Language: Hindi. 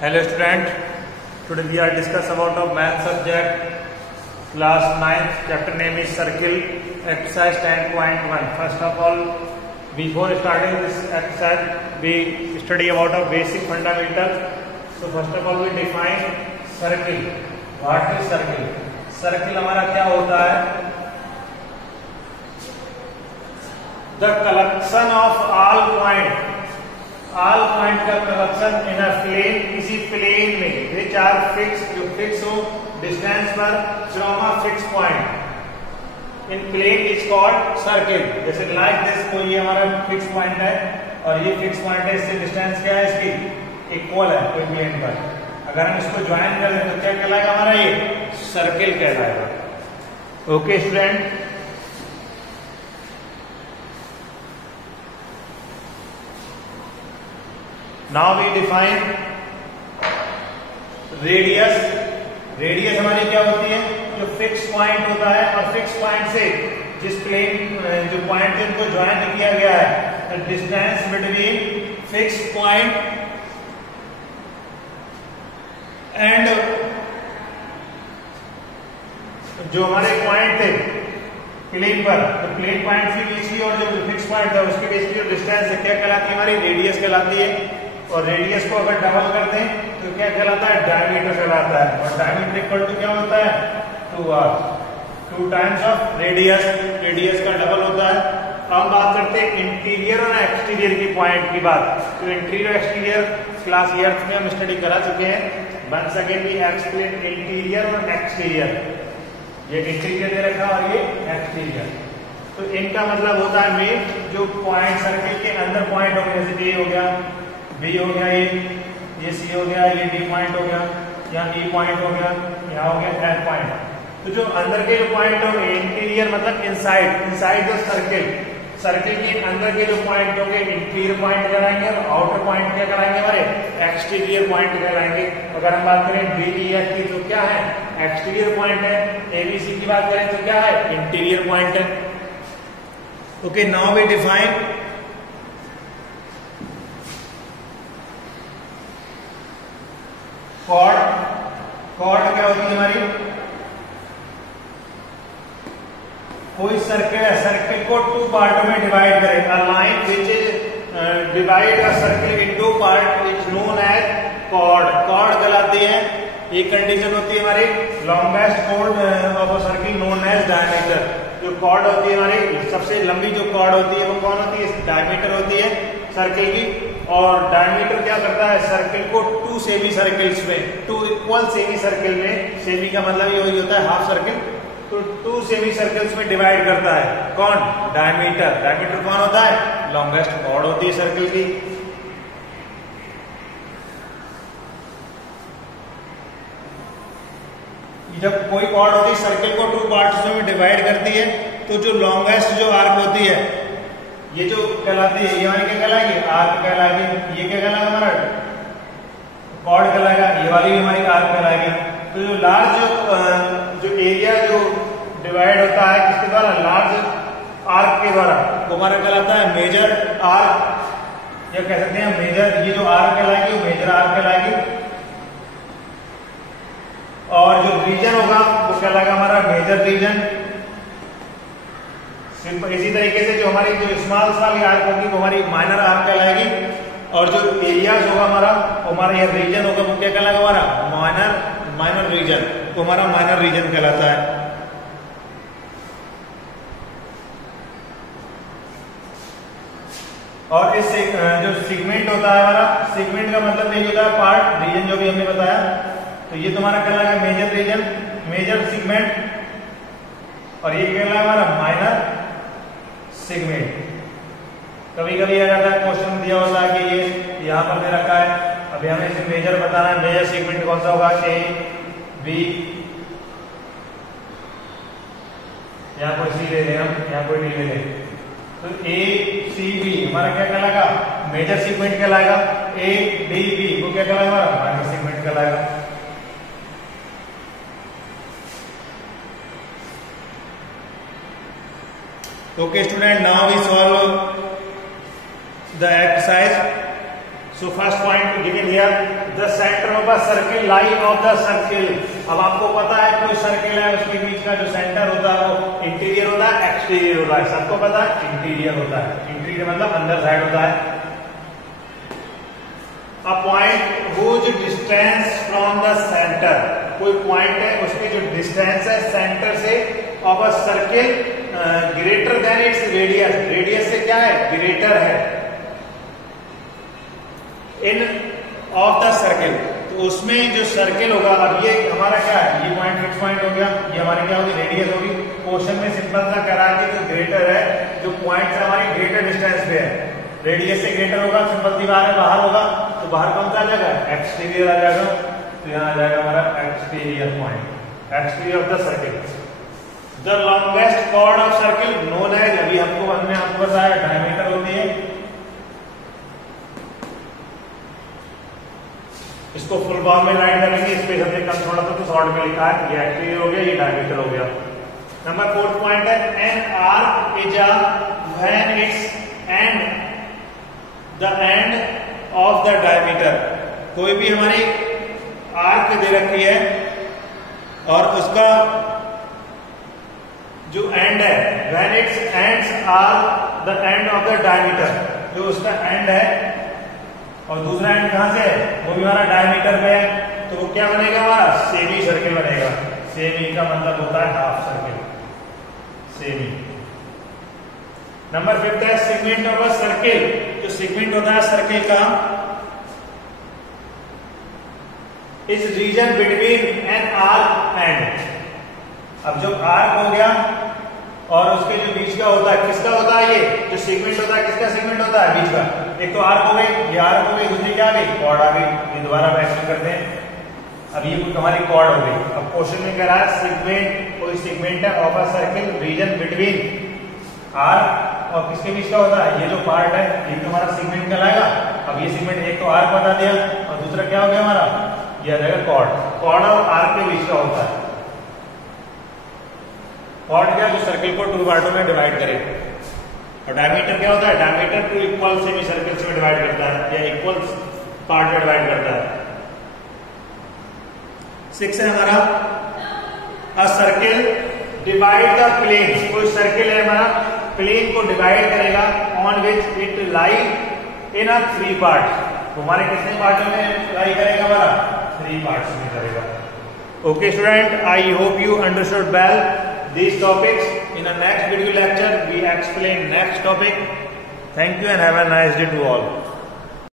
Hello student, today we are discuss about a math subject class 9th, chapter name is circle, exercise 10.1. First of all, before starting this exercise we study about a basic fundamental. So first of all we define circle. What is circle? Circle हमारा क्या होता है? The collection of all point का कलेक्शन इन अ प्लेन, किसी प्लेन में विच आर फिक्स, जो फिक्स हो डिस्टेंस पर from a fix point in plane is called circle. जैसे लाइक दिस, कोई ये हमारा फिक्स पॉइंट है और ये फिक्स पॉइंट है, इससे डिस्टेंस क्या है, इसकी इक्वल है कोई प्लेन पर. अगर हम इसको ज्वाइन कर दें तो क्या कहलाएगा हमारा, ये सर्किल कहलाएगा. Okay student, now we define radius. Radius हमारी क्या होती है, जो फिक्स पॉइंट होता है और फिक्स पॉइंट से जिस प्लेन जो पॉइंट है उनको ज्वाइन किया गया है, distance between fix point and जो हमारे पॉइंट थे प्लेन पर, तो प्लेन पॉइंट के बीच की और जो फिक्स पॉइंट है उसके बीच की जो डिस्टेंस है क्या कहलाती है, हमारी रेडियस कहलाती है. और रेडियस को अगर डबल कर दें तो क्या कहलाता है, डायमीटर कहलाता है. और डायमीटर इक्वल टू क्या होता है, 2r, 2 times of radius. Radius का डबल होता है. अब हम बात करते हैं इंटीरियर और एक्सटीरियर की पॉइंट की बात. तो इंटीरियर एक्सटीरियर क्लास 8th में हम स्टडी करा चुके हैं. Once again we explain interior और एक्सटीरियर. ये इंटीरियर दे रखा और ये एक्सटीरियर. तो इनका मतलब होता है मेन जो पॉइंट सर्किल के अंदर पॉइंट हो गया, जैसे ए हो गया, बी हो गया, ये सी हो गया, ये डी पॉइंट हो गया, यहाँ ई पॉइंट हो गया, यहाँ हो गया एफ पॉइंट. तो जो अंदर के जो पॉइंट होंगे, इंटीरियर मतलब inside, inside the circle, circle के अंदर के जो पॉइंट होंगे इंटीरियर पॉइंट कहलाएंगे और आउटर पॉइंट क्या कहलाएंगे, हमारे एक्सटीरियर पॉइंट कहलाएंगे. अगर हम बात करें बी ई एफ की तो क्या है, एक्सटीरियर पॉइंट है. एबीसी की बात करें तो क्या है, इंटीरियर पॉइंट है. Okay, now we define chord. Chord क्या होती है हमारी, कोई सर्किल है, सर्किल को 2 पार्ट में डिवाइड करें. A line which is divide a circle in 2 part is known as chord. Chord कहलाती है. ये कंडीशन होती है हमारी longest chord of a circle known as diameter. जो कॉर्ड होती है हमारी सबसे लंबी जो कॉर्ड होती है वो कौन होती है, डायमीटर होती है सर्किल की. और डायमीटर क्या करता है, सर्किल को 2 सेमी सर्किल्स में, 2 इक्वल सेमी सर्किल में, सेमी का मतलब ये वही होता है हाफ सर्किल, तो 2 सेमी सर्किल्स में डिवाइड करता है. कौन, डायमीटर. डायमीटर कौन होता है, लॉन्गेस्ट कॉर्ड होती है सर्किल की. जब कोई कॉर्ड होती है सर्किल को 2 पार्ट्स में डिवाइड करती है तो जो लॉन्गेस्ट जो आर्क होती है, ये जो कहलाती है, ये वाली क्या कहलाएगी, आर्क कहलाएगी. ये क्या कहलाएगा, हमारा कॉर्ड कहलाएगा. ये वाली भी हमारी आर्क कहलाएगी. तो जो लार्ज जो एरिया जो डिवाइड होता है किसके द्वारा, लार्ज आर्क के द्वारा, वो हमारा कहलाता है मेजर आर्क, या कह सकते हैं मेजर. ये जो आर्क कहलाएगी वो मेजर आर्क कहलाएगी. और जो रीजन होगा वो कहलाएगा हमारा मेजर रीजन. सिंपल इसी तरीके से जो हमारी जो स्मॉल वाली आर्क होगी वो हमारी माइनर आर्क कहलाएगी. और जो एरियाज होगा हमारा, वो हमारा ये रीजन होगा वो क्या कहलाएगा, हमारा माइनर रीजन. तो हमारा माइनर रीजन कहलाता है. और इस जो सेगमेंट होता है हमारा, सेगमेंट का मतलब यही होता है पार्ट, रीजन जो भी हमने बताया. तो ये तुम्हारा कहलाएगा मेजर रीजन, मेजर सेगमेंट. और ये कहलाएगा हमारा माइनर सेगमेंट. कभी कभी आ जाता है, क्वेश्चन दिया होता है कि ये यहां पर दे रखा है, अभी हमें इसे मेजर बताना है. मेजर सेगमेंट कौन सा होगा, ए बी, यहाँ कोई सी ले लें हम, यहाँ कोई डी ले लें. तो ए सी बी हमारा क्या कहलाएगा, मेजर सेगमेंट कहलाएगा. ए डी बी वो क्या कहलाएगा, हमारा माइनर सेगमेंट कहलाएगा. Okay student, now we solve the exercise. So first point given here, the centre of a circle, line of the circle. अब आपको पता है कोई सर्किल है, उसके बीच का जो सेंटर होता है वो इंटीरियर होता है, एक्सटीरियर होता है। सबको पता है इंटीरियर होता है। इंटीरियर मतलब अंदर साइड होता है। A point whose distance from the centre, कोई पॉइंट है उसकी जो डिस्टेंस है सेंटर से of a circle greater than its radius, radius से क्या है ग्रेटर है, इन ऑफ द सर्किल। तो उसमें जो सर्किल होगा, अब ये हमारा क्या है, ये पॉइंट फिक्स पॉइंट हो गया, ये हमारी क्या होगी रेडियस होगी। क्वेश्चन में सिंपल सा करा के जो ग्रेटर है, जो पॉइंट से हमारी ग्रेटर डिस्टेंस पे है, रेडियस से ग्रेटर होगा, सिंपल दीवार है बाहर होगा, तो बाहर कौन सा आ जाएगा एक्सटीरियर आ जाएगा। तो यहाँ आ जाएगा हमारा exterior point, exterior of the circle. The longest chord of circle known as, अभी हमने आपको बताया डायमीटर होती है, इसको फुल फॉर्म में राइट करेंगे, इस पे हमने कल थोड़ा सा तो शॉर्ट में लिखा है, ये एक्सटीरियर हो गया, ये डायमीटर हो गया। नंबर 4 पॉइंट है an arc is a when it's and the end of the diameter, कोई भी हमारी आर्क दे रखी है और उसका जो एंड है, when its ends are the end of the diameter, जो उसका एंड है और दूसरा एंड कहां से है, वो भी हमारा डायमीटर पे है, तो वो क्या बनेगा हमारा सेमी सर्किल बनेगा। सेमी का मतलब होता है हाफ सर्किल, सेमी। नंबर 5 है सेगमेंट ऑफ अ सर्किल, जो सेगमेंट होता है सर्किल का, is region between an arc and. अब जो आर्क हो गया और उसके जो बीच का होता है, किसका होता है ये जो सेगमेंट होता है, किसका सेगमेंट होता है बीच का, एक तो आर्क हो गई, ये आर्क हो गई, दूसरी क्या आ गई कॉर्ड आ गई। ये दोबारा एक्शन करते हैं, अब ये हमारी कॉर्ड हो गई। अब क्वेश्चन में कह रहा है सेगमेंट, कोई सेगमेंट है of a circle, region between arc और किसके बीच का होता है, ये जो पार्ट है ये तो हमारा सेगमेंट कहलाएगा। अब ये सेगमेंट एक तो आर्क बता दिया और दूसरा क्या हो गया हमारा, ये आ जाएगा कॉर्ड। कॉर्ड और आर्क के बीच का होता है कॉर्ड, क्या जो सर्किल को 2 पार्टों में डिवाइड करे। और डायमीटर क्या होता है, डायमीटर 2 इक्वल सेमी सर्कल्स में डिवाइड करता है या इक्वल पार्ट में डिवाइड करता है। 6 है हमारा a circle divide the plane, कोई सर्किल है हमारा, प्लेन को डिवाइड करेगा on which it lie in a 3 part. तो हमारे कितने पार्टों में लाई करेगा हमारा, 3 पार्ट्स में करेगा। Okay student, I hope you understood well these topics. In a next video lecture we explain next topic. Thank you and have a nice day to all.